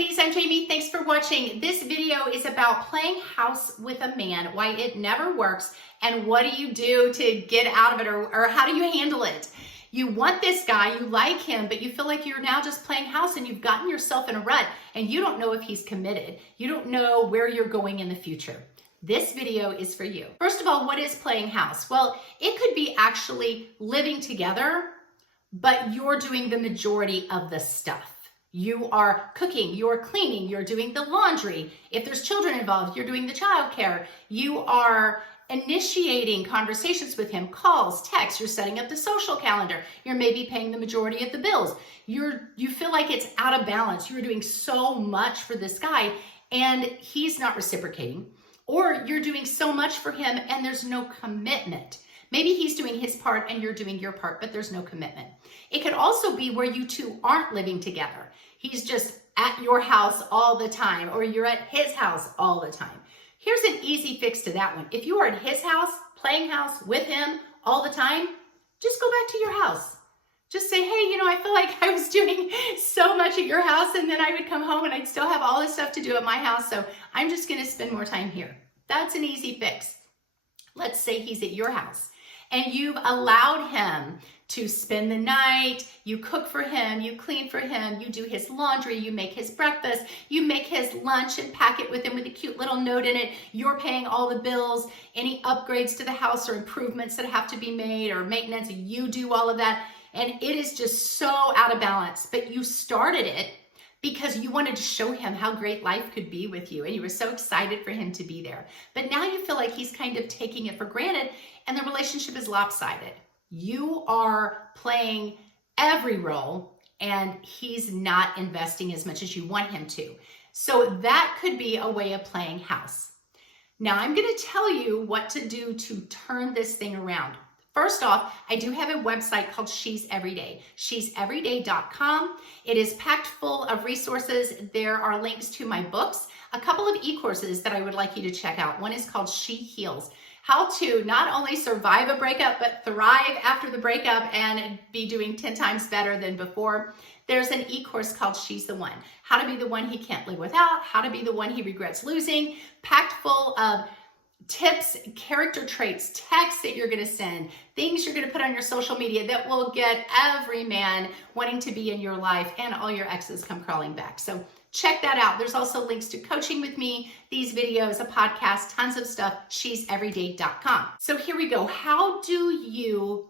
ladies, I'm Jamie. Thanks for watching. This video is about playing house with a man, why it never works, and what do you do to get out of it, or how do you handle it? You want this guy, you like him, but you feel like you're now just playing house and you've gotten yourself in a rut and you don't know if he's committed. You don't know where you're going in the future. This video is for you. First of all, what is playing house? Well, it could be actually living together, but you're doing the majority of the stuff. You are cooking, you're cleaning, you're doing the laundry. If there's children involved, you're doing the childcare. You are initiating conversations with him, calls, texts, you're setting up the social calendar. You're maybe paying the majority of the bills. You feel like it's out of balance. You're doing so much for this guy and he's not reciprocating. Or you're doing so much for him and there's no commitment. Maybe he's doing his part and you're doing your part, but there's no commitment. It could also be where you two aren't living together. He's just at your house all the time, or you're at his house all the time. Here's an easy fix to that one. If you are at his house, playing house with him all the time, just go back to your house. Just say, hey, I feel like I was doing so much at your house and then I would come home and I'd still have all this stuff to do at my house. So I'm just going to spend more time here. That's an easy fix. Let's say he's at your house and you've allowed him to spend the night, you cook for him, you clean for him, you do his laundry, you make his breakfast, you make his lunch and pack it with him with a cute little note in it. You're paying all the bills, any upgrades to the house or improvements that have to be made or maintenance, you do all of that. And it is just so out of balance, but you started it because you wanted to show him how great life could be with you and you were so excited for him to be there. But now you feel like he's kind of taking it for granted and the relationship is lopsided. You are playing every role and he's not investing as much as you want him to. So that could be a way of playing house. Now I'm going to tell you what to do to turn this thing around. First off, I do have a website called She's Everyday, she'severyday.com. It is packed full of resources. There are links to my books, a couple of e-courses that I would like you to check out. One is called She Heals, how to not only survive a breakup, but thrive after the breakup and be doing 10 times better than before. There's an e-course called She's the One, how to be the one he can't live without, how to be the one he regrets losing, packed full of tips, character traits, texts that you're going to send, things you're going to put on your social media that will get every man wanting to be in your life and all your exes come crawling back. So check that out. There's also links to coaching with me, these videos, a podcast, tons of stuff, she'severyday.com. So here we go. How do you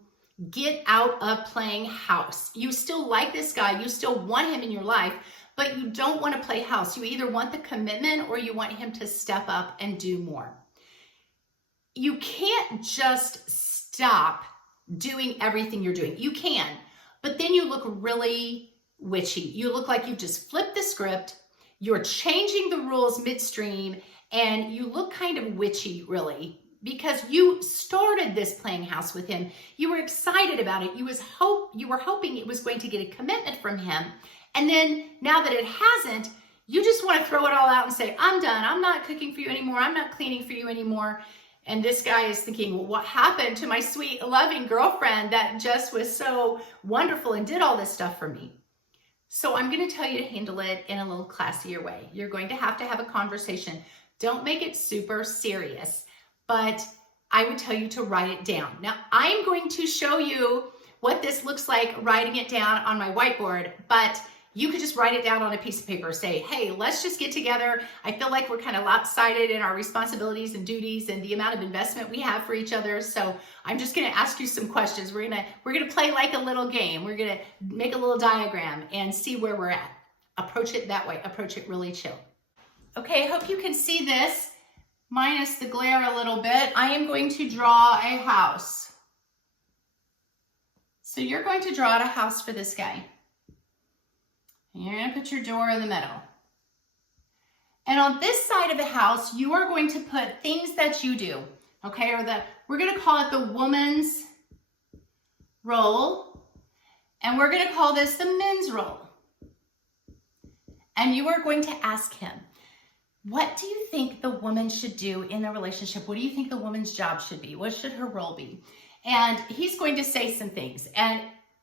get out of playing house? You still like this guy, you still want him in your life, but you don't want to play house. You either want the commitment or you want him to step up and do more. You can't just stop doing everything you're doing. You can, but then you look really witchy. You look like you've just flipped the script. You're changing the rules midstream and you look kind of witchy, really, because you started this playing house with him. You were excited about it. You were hoping it was going to get a commitment from him. And then now that it hasn't, you just want to throw it all out and say, I'm done. I'm not cooking for you anymore. I'm not cleaning for you anymore. And this guy is thinking, well, what happened to my sweet, loving girlfriend that just was so wonderful and did all this stuff for me? So I'm going to tell you to handle it in a little classier way. You're going to have a conversation. Don't make it super serious, but I would tell you to write it down. Now, I'm going to show you what this looks like writing it down on my whiteboard, but you could just write it down on a piece of paper. Say, hey, let's just get together. I feel like we're kind of lopsided in our responsibilities and duties and the amount of investment we have for each other. So I'm just going to ask you some questions. We're going to play like a little game. We're going to make a little diagram and see where we're at. Approach it that way. Approach it really chill. Okay, I hope you can see this minus the glare a little bit. I am going to draw a house. So you're going to draw out a house for this guy. And you're going to put your door in the middle. And on this side of the house, you are going to put things that you do, okay? We're going to call it the woman's role, and we're going to call this the men's role. And you are going to ask him, what do you think the woman should do in the relationship? What do you think the woman's job should be? What should her role be? And he's going to say some things. And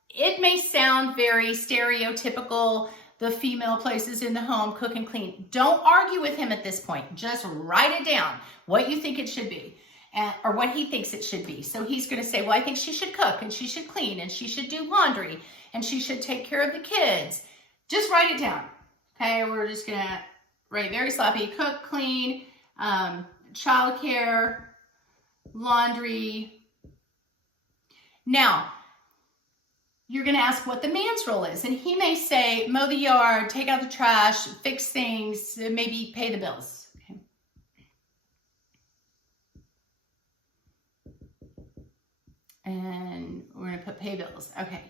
it may sound very stereotypical, the female places in the home, cook and clean. Don't argue with him at this point. Just write it down, what you think it should be, or what he thinks it should be. So he's going to say, well, I think she should cook, and she should clean, and she should do laundry, and she should take care of the kids. Just write it down. Okay, we're just going to write very sloppy: cook, clean, childcare, laundry. Now, you're going to ask what the man's role is. And he may say, mow the yard, take out the trash, fix things, maybe pay the bills. Okay. And we're going to put pay bills. Okay.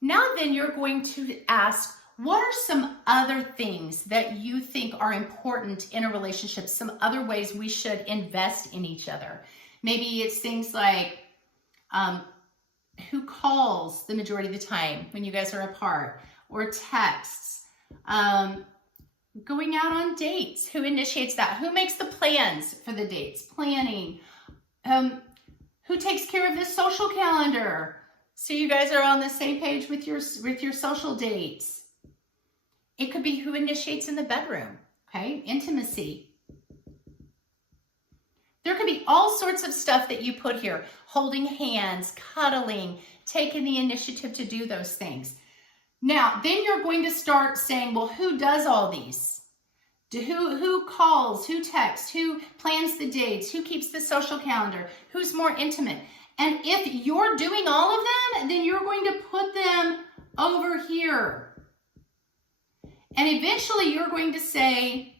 Now then you're going to ask, what are some other things that you think are important in a relationship? Some other ways we should invest in each other. Maybe it's things like, who calls the majority of the time when you guys are apart, or texts, going out on dates, who initiates that, who makes the plans for the dates, planning, who takes care of the social calendar, so you guys are on the same page with your social dates. It could be who initiates in the bedroom, okay, intimacy. There could be all sorts of stuff that you put here: holding hands, cuddling, taking the initiative to do those things. Now, then you're going to start saying, well, who does all these? Who calls, who texts, who plans the dates, who keeps the social calendar, who's more intimate? And if you're doing all of them, then you're going to put them over here. And eventually you're going to say,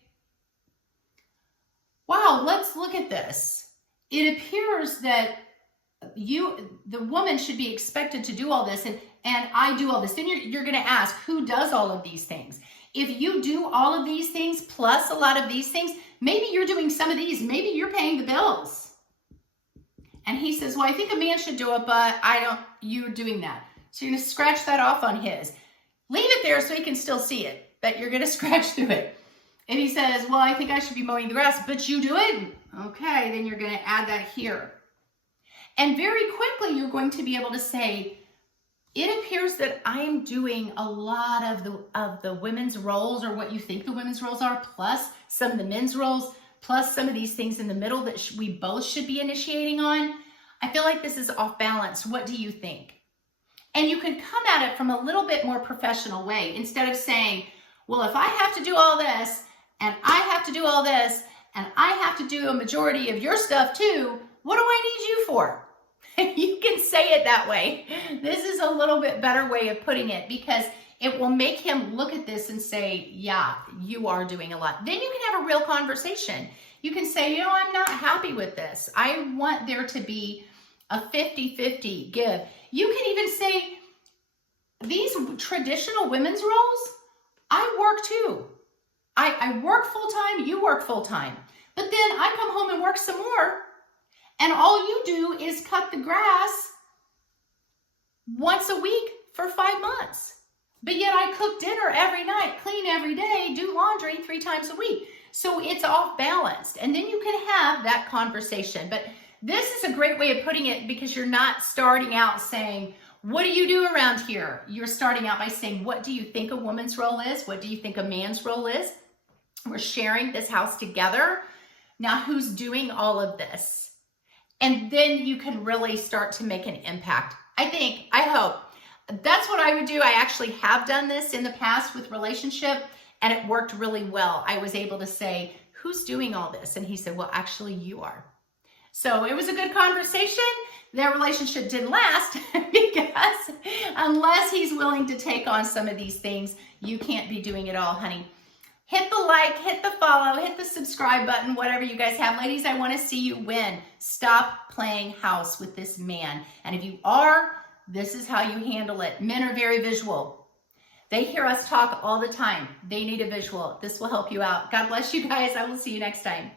wow, let's look at this. It appears that the woman should be expected to do all this, and I do all this. Then you're going to ask, who does all of these things? If you do all of these things plus a lot of these things, maybe you're doing some of these. Maybe you're paying the bills. And he says, well, I think a man should do it, but you're doing that. So you're going to scratch that off on his. Leave it there so he can still see it, but you're going to scratch through it. If he says, well, I think I should be mowing the grass, but you do it, okay, then you're going to add that here. And very quickly, you're going to be able to say, it appears that I'm doing a lot of the women's roles, or what you think the women's roles are, plus some of the men's roles, plus some of these things in the middle that we both should be initiating on. I feel like this is off balance. What do you think? And you can come at it from a little bit more professional way. Instead of saying, well, if I have to do all this, and I have to do all this, and I have to do a majority of your stuff too, what do I need you for? You can say it that way. This is a little bit better way of putting it, because it will make him look at this and say, yeah, you are doing a lot. Then you can have a real conversation. You can say, I'm not happy with this. I want there to be a 50-50 give. You can even say, these traditional women's roles, I work too. I work full-time, you work full-time. But then I come home and work some more, and all you do is cut the grass once a week for 5 months. But yet I cook dinner every night, clean every day, do laundry 3 times a week. So it's off balanced. And then you can have that conversation. But this is a great way of putting it, because you're not starting out saying, what do you do around here? You're starting out by saying, what do you think a woman's role is? What do you think a man's role is? We're sharing this house together. Now, who's doing all of this? And then you can really start to make an impact. I hope. That's what I would do. I actually have done this in the past with relationship, and it worked really well. I was able to say, who's doing all this? And he said, well, actually you are. So it was a good conversation. Their relationship didn't last because unless he's willing to take on some of these things, you can't be doing it all, honey. Hit the like, hit the follow, hit the subscribe button, whatever you guys have. Ladies, I want to see you win. Stop playing house with this man. And if you are, this is how you handle it. Men are very visual. They hear us talk all the time. They need a visual. This will help you out. God bless you guys. I will see you next time.